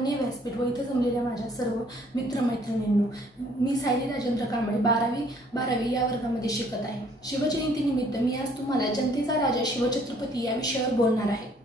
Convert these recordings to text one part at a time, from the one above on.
सर्वांनी व्यासपीठ व इथं जमलेल्या माझ्या सर्व मित्रमैत्रिणींनो, मी सायली राजेंद्र कांबळे 12वी या वर्गामध्ये शिकत आहे। शिवजयंतीनिमित्त मी आज तुम्हाला जनतेचा राजा शिवछत्रपती या विषयावर बोलणार आहे।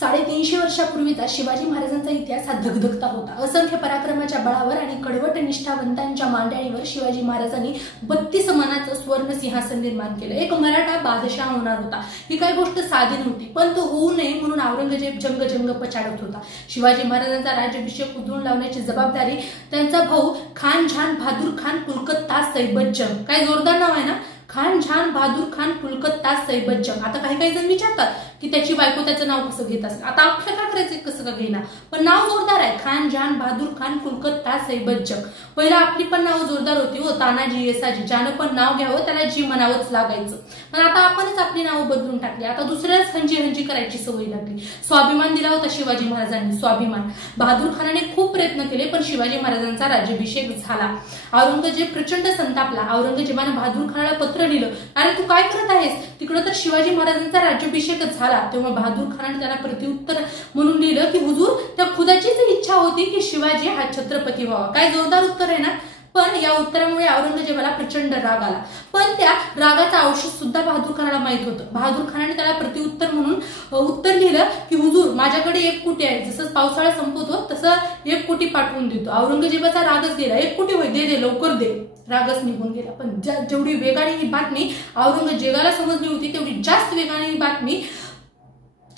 350 वर्षापूर्वीचा शिवाजी महाराजांचा इतिहास हा धगधगता होता। असंख्य पराक्रमाच्या बळावर आणि कडवट निष्ठावंतांच्या मांडणीवर शिवाजी महाराजांनी 32 मनाचं स्वर्ण सिंहासन निर्माण केलं। एक मराठा बादशाह होणार होता। ही काही गोष्ट साधी नव्हती, पण तो होऊ नये म्हणून औरंगजेब जंग पछाडत होता। शिवाजी महाराजांचा राज्याभिषेक उधळून लावण्याची जबाबदारी त्यांचा भाऊ खान झान बहादूर खान कुलकत्ता सैबतजंग, काय जोरदार नाव आहे ना, खान झान बहादूर खान कुलकत्ता सैबतजंग। आता काही जण विचारतात की त्याची बायको त्याचं नाव कसं घेत असेल। आता आपल्या काय करायचं, कसं का घेणार, पण नाव जोरदार आहे, खान झान बहादूर खान कुलकत्ता सैबतजंग। पहिला आपली पण नाव जोरदार होती हो, तानाजी येसाजी, ज्यानं पण नाव घ्यावं त्याला जी म्हणावंच लागायचं। पण आता आपणच आपली नावं बदलून टाकली, आता दुसऱ्याच हंजी करायची सवय लागली। स्वाभिमान दिला होता शिवाजी महाराजांनी, स्वाभिमान। बहादूर खानाने खूप प्रयत्न केले पण शिवाजी महाराजांचा राज्याभिषेक झाला। औरंगजेब प्रचंड संतापला। औरंगजेबाने बहादूर खानाला पत्र लिहिलं, अरे तू काय करत आहेस, तिकडे तर शिवाजी महाराजांचा राज्याभिषेक झाला। तेव्हा बहादूर खानाने त्याला प्रत्युत्तर म्हणून लिहिलं की हुजूर, त्या खुदाचीच इच्छा होती की शिवाजी हा छत्रपती व्हावा। काय जोरदार उत्तर आहे ना। पण या उत्तरामुळे औरंगजेबाला प्रचंड राग आला, पण त्या रागाचा औषध सुद्धा बहादूर खानाला माहित होतं। बहादूर खानाने त्याला प्रत्युत्तर म्हणून उत्तर लिहिलं की हुजूर, माझ्याकडे 1 कोटी आहे, जसं पावसाळा संपवतो तसं 1 कोटी पाठवून देतो। औरंगजेबाचा रागच गेला, 1 कोटी होय, दे लवकर दे, रागच निघून गेला। पण जेवढी वेगाने ही बातमी औरंगजेबाला समजली होती, तेवढी जास्त वेगाने ही बातमी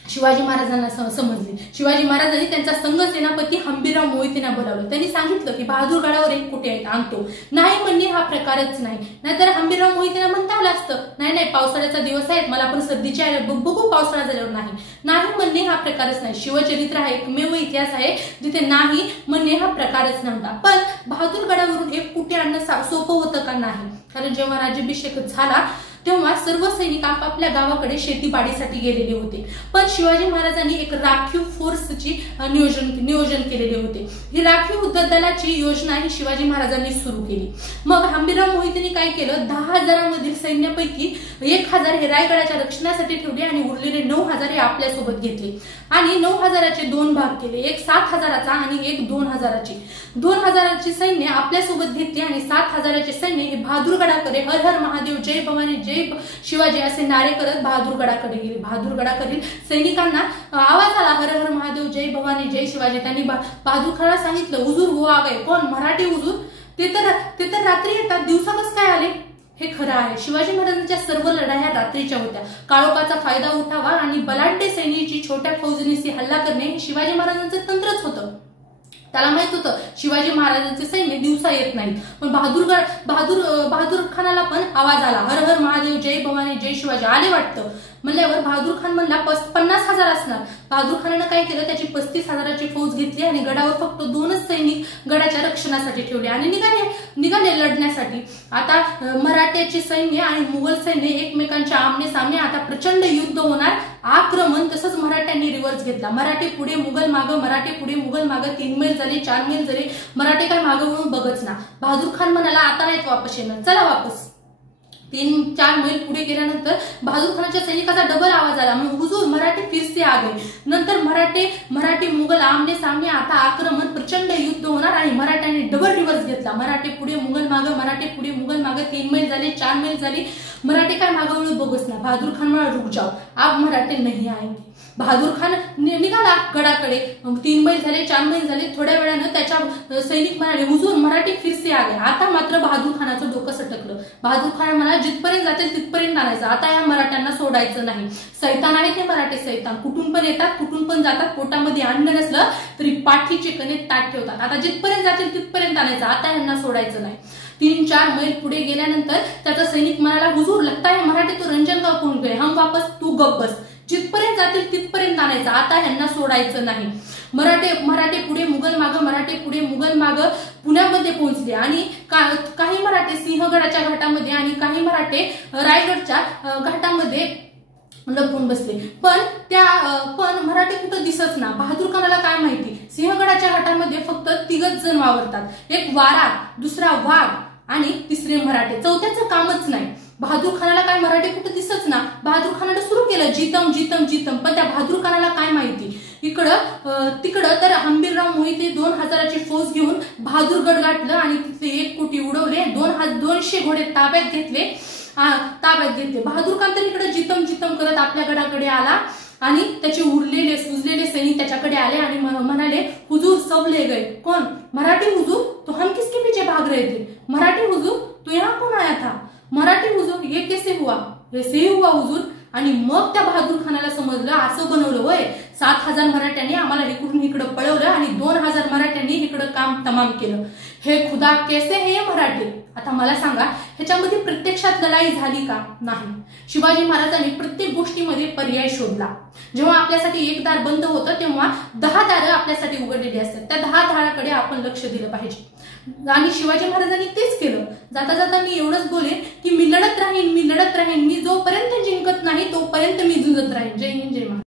शिवाजी महाराजांना समजली। शिवाजी महाराजांनी त्यांचा संघ सेनापती हंबीरराव मोहितेंना बोलावलं। त्यांनी सांगितलं की बहादूर गडावर 1 कोटी आहेत, आणतो। नाही म्हणणे हा प्रकारच नाही, नाहीतर हंबीरराव मोहितेंना म्हणता आलं असतं, नाही पावसाळ्याचा दिवस आहे, मला पण सर्दीची आहे, बघू पावसाळा झाल्यावर। नाही म्हणणे हा प्रकारच नाही। शिवचरित्र हा एकमेव इतिहास आहे जिथे नाही म्हणणे हा प्रकारच नव्हता। पण बहादूर गडावरून 1 कोटी आणणं सोपं होतं का? नाही, कारण जेव्हा राज्याभिषेक झाला तेव्हा सर्व सैनिक आपापल्या गावाकडे शेतीबाडीसाठी गेलेले होते। पण शिवाजी महाराजांनी एक राखीव फोर्सची नियोजन केलेले होते। ही राखीव दलाची योजना ही शिवाजी महाराजांनी सुरू केली। मग हंबीरराव मोहितेंनी काय केलं, 10,000 मधील सैन्यापैकी 1,000 हे रायगडाच्या रक्षणासाठी ठेवले आणि उरलेले 9,000 हे आपल्या सोबत घेतले आणि 9,000चे 2 भाग केले, एक 7,000चा आणि एक 2,000ची। 2,000ची सैन्य आपल्या सोबत घेतली आणि 7,000चे सैन्य हे बहादूरगडाकडे हर हर महादेव, जय भवानी, जय शिवाजी असे नारे करत बहादूरगडाकडे गेले। बहादूरगडाकडील सैनिकांना आवाज आला, हर हर महादेव, जय भवानी, जय शिवाजी। त्यांनी बहादूर खानाला सांगितलं, हुजूर वो आ गए। कोण? मराठी हुजूर? ते तर रात्री येतात, दिवसा कसं काय आले? हे खरं आहे, शिवाजी महाराजांच्या सर्व लढाया रात्रीच्या होत्या। काळोखाचा फायदा उठावा आणि बलाढ्य सैन्याची छोट्या फौजनीशी हल्ला करणे हे शिवाजी महाराजांचं तंत्रच होतं। त्याला माहित होतं शिवाजी महाराजांचे सैन्य दिवसा येत नाहीत। पण बहादूर खानाला पण आवाज आला, हर हर महादेव, जय भवानी, जय शिवाजी आले वाटतं। म्हणल्यावर बहादूर खान म्हणला 50,000 असणार। बहादूर खानानं काय केलं, त्याची 35,000ची फौज घेतली आणि गडावर फक्त 2च सैनिक गडाच्या रक्षणासाठी ठेवले आणि निघाले लढण्यासाठी। आता मराठ्याचे सैन्य आणि मुघल सैन्य एकमेकांच्या आमने सामने, आता प्रचंड युद्ध होणार, आक्रमण। तसंच मराठ्यांनी रिव्हर्स घेतला, मराठे पुढे मुघल मागं, मराठे पुढे मुघल मागं। 3 मैल झाले, 4 मैल झाले, मराठे काय मागं वळून बघच ना। बहादूर खान म्हणाला, आता नाहीत वापस येणार, चला वापस। 3-4 मैल पुढे गेल्यानंतर बहादूर खानाच्या सैनिकाचा डबल आवाज आला, मग हुजूर मराठे फिर से आ गए। नंतर मराठे मुघल आमने सामने, आता आक्रमण, प्रचंड युद्ध होणार आणि मराठ्यांनी डबल रिव्हर्स घेतला, मराठे पुढे मुघल मागं, मराठे पुढे मुघल मागं। 3 मैल झाले, 4 मैल झाली, मराठे काय मागं वळून बघच ना। बहादूर खान म्हणाला, रुक जाओ, अब मराठे नहीं आएंगे। बहादूर खान निघाला गडाकडे। 3 मैल झाले, 4 मैल झाले, थोड्या वेळानं त्याच्या सैनिक म्हणाले, हुजूर मराठी फिर से आ गए। आता मात्र बहादूर खानाचं डोकं सटकलं। बहादूर खान म्हणाला, जिथपर्यंत जातील तिथपर्यंत आणायचं, आता या मराठ्यांना सोडायचं नाही। सैतान आहे ते मराठे सैतान, कुठून पण येतात, कुठून पण जातात, पोटामध्ये अन्न नसलं तरी पाठीचे कणे ताट ठेवतात। आता जिथपर्यंत जातील तिथपर्यंत आणायचं, आता यांना सोडायचं नाही। 3-4 मैल पुढे गेल्यानंतर त्याचा सैनिक म्हणाला, हुजूर लगता है मराठे तो रंजनगाव पहुंच गए, हम वापस, तू गप बस। जिथपर्यंत जातील तिथपर्यंत आणायचं, आता यांना सोडायचं नाही। मराठे पुढे मुघल मागं, मराठे पुढे मुघल मागं पुण्यामध्ये पोहोचले आणि काही मराठे सिंहगडाच्या घाटामध्ये आणि काही मराठे रायगडच्या घाटामध्ये लपून बसले। पण मराठे कुठं दिसत ना। बहादूर खानाला काय माहिती, सिंहगडाच्या घाटामध्ये फक्त 3 जण वावरतात, एक वारा, दुसरा वाघ आणि 3रे मराठे, 4थ्याचं कामच नाही। बहादूर खानाला काय मराठी कुठे दिसच ना। बहादूर खानाने सुरू केलं जितम जितम जितम, पण त्या बहादूर खानाला काय माहिती तिकडं तर हंबीरराव मोहिते 2000ची फौज घेऊन बहादूरगड गाठलं आणि तिथले 1 कोटी उडवले, 200 घोडे ताब्यात घेतले. बहादूर खान तर इकडे जितम करत आपल्या गडाकडे आला आणि त्याचे सुजलेले सैनिक त्याच्याकडे आले आणि म्हणाले, हुजूर सब ले गए. कोण? मराठी हुजूर, तो हम किसके पीछे भाग रहे थे? मराठी हुजूर, तो यहाँ कौन आया था? मराठी हुजूर, ये कैसे हुआ? ऐसे ही हुआ हुजूर. आणि मग त्या बहादूर खानाला समजलं, असं बनवलं होय, 7000 मराठ्यांनी आम्हाला इकडून इकडं पळवलं आणि 2000 मराठ्यांनी इकडं काम तमाम केलं. हे खुदा कैसे हे मराठी. आता मला सांगा, ह्याच्यामध्ये प्रत्यक्षात लढाई झाली का? नाही. शिवाजी महाराजांनी प्रत्येक गोष्टीमध्ये पर्याय शोधला. जेव्हा आपल्यासाठी एक दार बंद होतं तेव्हा 10 दारं आपल्यासाठी उघडलेली असतात. त्या 10 दाराकडे आपण लक्ष दिलं पाहिजे आणि शिवाजी महाराजांनी तेच केलं. जाता जाता मी एवढंच बोलेन की मी लढत राहीन. मी जोपर्यंत जिंकत नाही तोपर्यंत मी झुंजत राहीन. जय हिंद, जय महाराज.